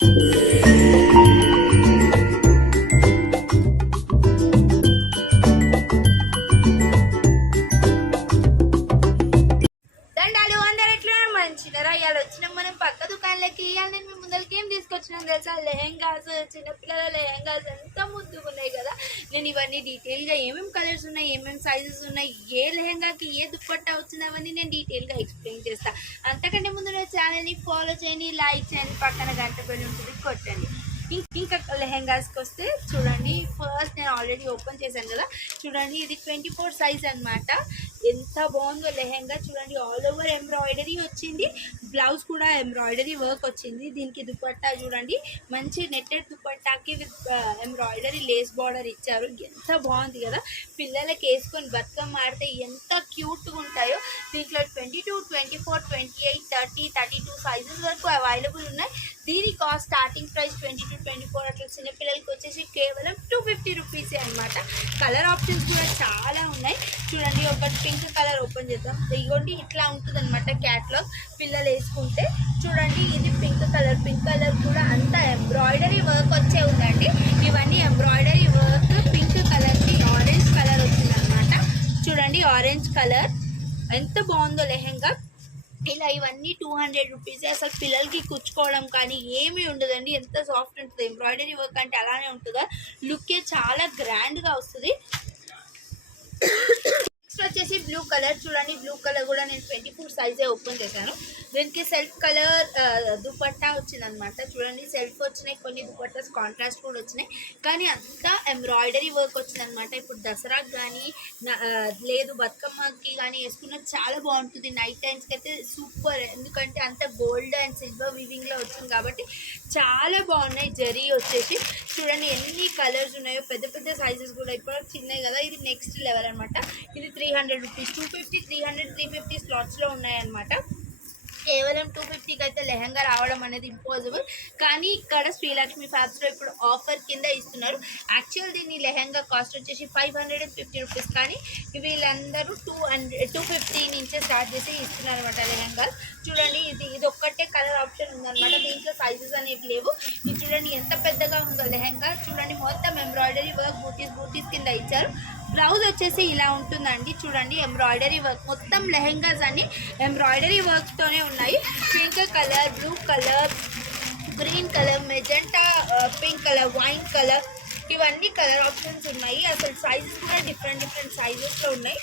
దండాలు అందరు ఎట్లా మంచిగా ఇవాళ వచ్చినాం మనం పక్క దుకాణంలోకి. ఇవాళ నేను మీ ముందరికి ఏం తీసుకొచ్చినాను తెలుసా? లెహెంగాస్, చిన్నపిల్లల లెహెంగాస్ ఎంత ముద్దుగా ఉన్నాయి కదా. నేను ఇవన్నీ డీటెయిల్గా ఏమేమి కలర్స్ ఉన్నాయి, ఏమేమి సైజెస్ ఉన్నాయి, ఏ లెహెంగాకి ఏ దుప్పట్టా వచ్చింది అవన్నీ నేను డీటెయిల్గా ఎక్స్ప్లెయిన్ చేస్తాను. అంతకంటే ముందు నా ఛానల్ని ఫాలో చేయండి, లైక్ చేయండి, పక్కన గంట బెల్ ఉంటుంది కొట్టండి. ఇంకా లెహెంగాస్కి వస్తే చూడండి, ఫస్ట్ నేను ఆల్రెడీ ఓపెన్ చేశాను కదా, చూడండి ఇది 24 సైజ్ అనమాట. ఎంత బాగుందో లెహెంగా చూడండి. ఆల్ ఓవర్ ఎంబ్రాయిడరీ వచ్చింది, బ్లౌజ్ కూడా ఎంబ్రాయిడరీ వర్క్ వచ్చింది. దీనికి దుపట్టా చూడండి, మంచి నెట్టెడ్ దుపట్టాకి విత్ ఎంబ్రాయిడరీ లేస్ బార్డర్ ఇచ్చారు. ఎంత బాగుంది కదా. పిల్లలకి వేసుకొని బతుకమ్మ ఆడితే ఎంత క్యూట్గా ఉంటాయో. దీంట్లో 22, 24, 28, 30, 32 సైజెస్ వరకు అవైలబుల్ ఉన్నాయి. దీని కాస్ట్ స్టార్టింగ్ ప్రైస్ 22, 24 అట్లా. చిన్నపిల్లలకి వచ్చేసి కేవలం 250 రూపీసే అనమాట. కలర్ ఆప్షన్స్ కూడా చాలా ఉన్నాయి. చూడండి, ఒకటి పింక్ కలర్ ఓపెన్ చేద్దాం. ఇదిగోండి ఇట్లా ఉంటుంది అనమాట క్యాట్లాగ్. పిల్లలు వేసుకుంటే చూడండి, ఇది పింక్ కలర్. పింక్ కలర్ కూడా అంతా ఎంబ్రాయిడరీ వర్క్ వచ్చే ఉందండి. ఇవన్నీ ఎంబ్రాయిడరీ వర్క్. పింక్ కలర్కి ఆరెంజ్ కలర్ వచ్చిందనమాట. చూడండి, ఆరెంజ్ కలర్ ఎంత బాగుందో లెహెంగా. ఇలా ఇవన్నీ 200 రూపీసే. అసలు పిల్లలకి కుచ్చుకోవడం కానీ ఏమీ ఉండదండి. ఎంత సాఫ్ట్ ఉంటుంది. ఎంబ్రాయిడరీ వర్క్ అంటే అలానే ఉంటుందా, లుక్కే చాలా గ్రాండ్గా వస్తుంది. నెక్స్ట్ వచ్చేసి బ్లూ కలర్. చూడండి, బ్లూ కలర్ కూడా నేను 24 సైజే ఓపెన్ చేశాను. దీనికి సెల్ఫ్ కలర్ దుపట్టా వచ్చిందనమాట. చూడండి, సెల్ఫ్ వచ్చినాయి, కొన్ని దుపట్టాస్ కాంట్రాస్ట్ కూడా వచ్చినాయి, కానీ అంతా ఎంబ్రాయిడరీ వర్క్ వచ్చిందనమాట. ఇప్పుడు దసరాకి కానీ లేదు బతుకమ్మకి కానీ వేసుకున్న చాలా బాగుంటుంది. నైట్ టైమ్స్కి అయితే సూపర్, ఎందుకంటే అంత గోల్డ్ అండ్ సిల్వర్ వీవింగ్లో వచ్చింది కాబట్టి చాలా బాగున్నాయి. జరీ వచ్చేసి చూడండి ఎన్ని కలర్స్ ఉన్నాయో. పెద్ద పెద్ద సైజెస్ కూడా, ఇప్పుడు చిన్నవి కదా, ఇది నెక్స్ట్ లెవెల్ అనమాట. ఇది 300 రూపీస్. 250, 300, 350 స్లాట్స్లో ఉన్నాయన్నమాట. కేవలం 250కి అయితే లెహంగా రావడం అనేది ఇంపాసిబుల్. కానీ ఇక్కడ శ్రీలక్ష్మి ఫ్యాబ్స్లో ఇప్పుడు ఆఫర్ కింద ఇస్తున్నారు. యాక్చువల్ దీని లెహంగా కాస్ట్ వచ్చేసి 550 రూపీస్, కానీ వీళ్ళందరూ 250 నుంచే స్టార్ట్ చేసి ఇస్తున్నారు అనమాట లెహంగా. చూడండి, ఇది ఒక్కటే కలర్ ఆప్షన్ ఉందన్నమాట. దీంట్లో సైజెస్ అనేవి లేవు. ఇది చూడండి ఎంత పెద్దగా ఉందో లెహంగా. చూడండి, మొత్తం ఎంబ్రాయిడరీ వర్క్ బూటీస్ కింద ఇచ్చారు. బ్లౌజ్ వచ్చేసి ఇలా ఉంటుందండి. చూడండి, ఎంబ్రాయిడరీ వర్క్. మొత్తం లెహెంగాస్ అన్ని ఎంబ్రాయిడరీ వర్క్తోనే ఉన్నాయి. Pink colour, blue colour, green colour, magenta, pink colour, wine colour, ఇవన్నీ కలర్ ఆప్షన్స్ ఉన్నాయి. అసలు సైజెస్ కూడా డిఫరెంట్ సైజెస్లో ఉన్నాయి.